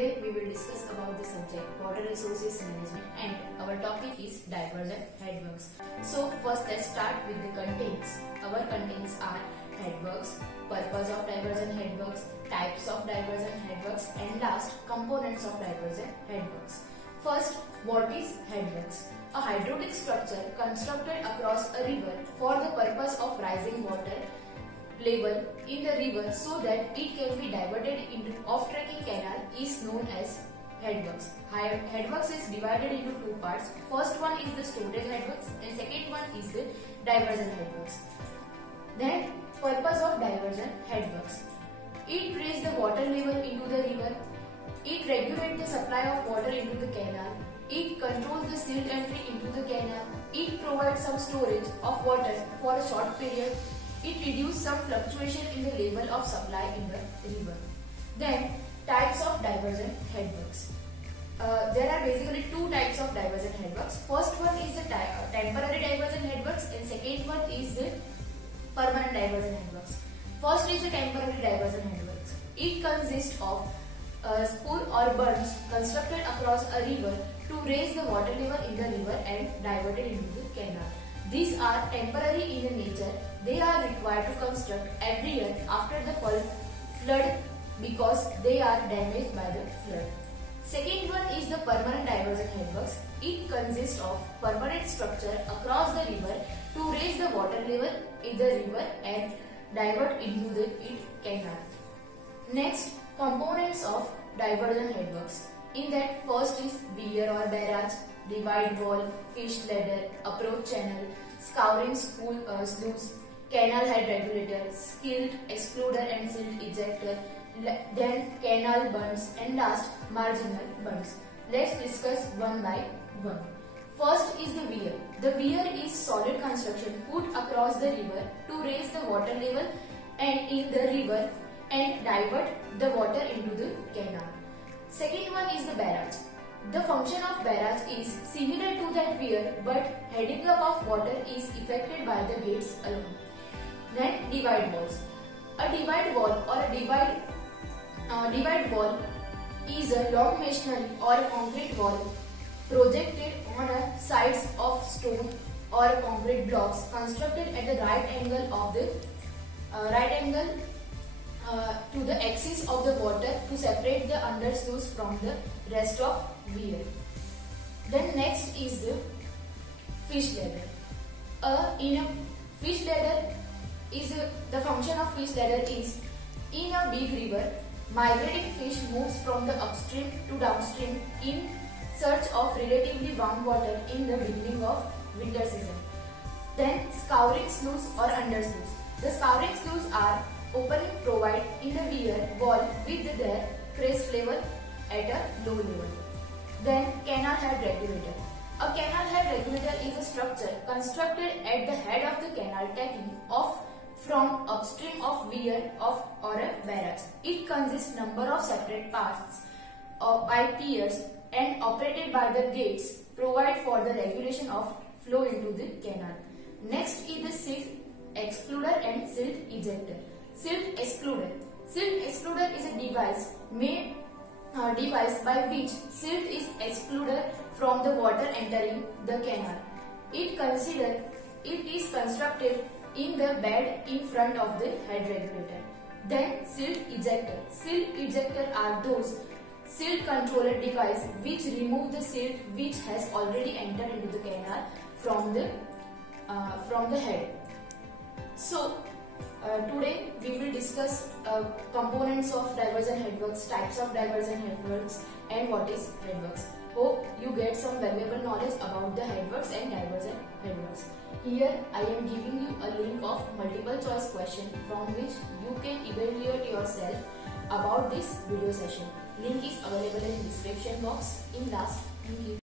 Today we will discuss about the subject water resources management and our topic is diversion headworks. So first let's start with the contents. Our contents are headworks, purpose of diversion headworks, types of diversion headworks and last components of diversion headworks. First, what is headworks? A hydraulic structure constructed across a river for the purpose of rising water level in the river so that it can be diverted into off-tracking canal is known as headworks. Headworks is divided into two parts. First one is the storage headworks and second one is the diversion headworks. Then purpose of diversion headworks. It raises the water level into the river. It regulates the supply of water into the canal. It controls the silt entry into the canal. It provides some storage of water for a short period. It reduces some fluctuation in the level of supply in the river. Then, types of diversion headworks. There are basically two types of diversion headworks. First one is the temporary diversion headworks and second one is the permanent diversion headworks. First is the temporary diversion headworks. It consists of spur or bunds constructed across a river to raise the water level in the river and divert it into the canal. These are temporary in nature. They are required to construct every year after the flood because they are damaged by the flood. Second one is the permanent diversion headworks. It consists of permanent structure across the river to raise the water level in the river and divert into the canal. Next, components of diversion headworks. In that, first is weir or barrage, divide wall, fish ladder, approach channel, scouring sluice, canal head regulator, silt excluder and silt ejector, then canal bunds and last marginal bunds. Let's discuss one by one. First is the weir. The weir is solid construction put across the river to raise the water level and in the river and divert the water into the canal. Second one is the barrage. The function of barrage is similar to that weir, but heading up of water is effected by the gates alone. Then divide walls. A divide wall or a divide wall is a long masonry or a concrete wall projected on a sides of stone or concrete blocks constructed at the right angle to the axis of the water to separate the undersluice from the rest of weir. Then next is the fish ladder. In a fish ladder the function of fish ladder is in a big river, migrating fish moves from the upstream to downstream in search of relatively warm water in the beginning of winter season. Then scouring sluice or undersluice. The scouring sluice are opening provided in the weir wall with their crest level at a low level. Then canal head regulator. A canal head regulator is a structure constructed at the head of the canal taking off from upstream of weir or a barrage. It consists number of separate parts by piers and operated by the gates provide for the regulation of flow into the canal. Next is the silt excluder and silt ejector. Silt excluder. Silt excluder is a device by which silt is excluded from the water entering the canal. It is constructed in the bed in front of the head regulator. Then silt ejector. Silt ejector are those silt controller device which remove the silt which has already entered into the canal from the head. So today we will discuss components of diversion headworks, types of diversion headworks and what is headworks. Hope you get some valuable knowledge about the headworks and diversion headworks. Here I am giving you a link of multiple choice question from which you can evaluate yourself about this video session. Link is available in description box in last. Thank you.